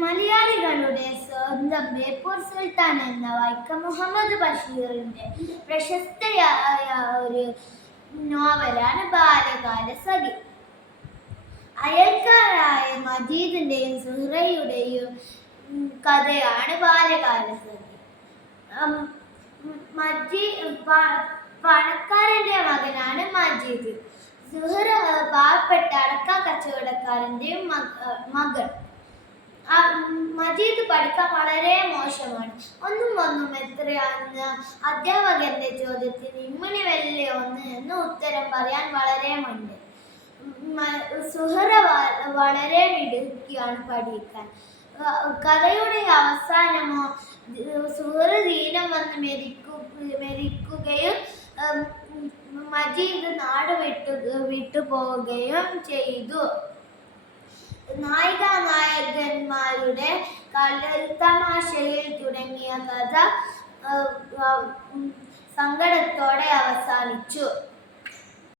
മലയാളികളുടെ സ്വന്തം ബേപ്പൂർ സുൽത്താൻ എന്ന വൈക്കം മുഹമ്മദ് ബഷീറിന്റെ പ്രശസ്തയായ ഒരു നോവലാണ് ബാലകാല സഖി അയൽക്കാരായ മജീദിന്റെയും സുഹറയുടെയും കഥയാണ് ബാലകാല ഉം, മജീ പണക്കാരന്റെ മകനാണ് മജീദ്. സുഹറ പാവപ്പെട്ട അടക്ക കച്ചവടക്കാരന്റെയും മകൻ. മജീദ് പഠിക്കാൻ വളരെ മോശമാണ്. ഒന്നും ഒന്നും എത്രയാണെന്ന് അധ്യാപകന്റെ ചോദ്യത്തിന് ഇമ്മണി വല്ലേ ഒന്ന് എന്ന് ഉത്തരം പറയാൻ വളരെ മണ്ട്. സുഹറ വളരെ മിടുക്കിയാണ് പഠിക്കാൻ. കഥയുടെ അവസാനമോ സുഹറ ദീനം വന്ന് മെരിക്കു മെരിക്കുകയും മജീദ് നാട് വിട്ടു വിട്ടു പോവുകയും ചെയ്തു. നായിക നായകന്മാരുടെ കളിത്തമാശയിൽ തുടങ്ങിയ കഥ സങ്കടത്തോടെ അവസാനിച്ചു.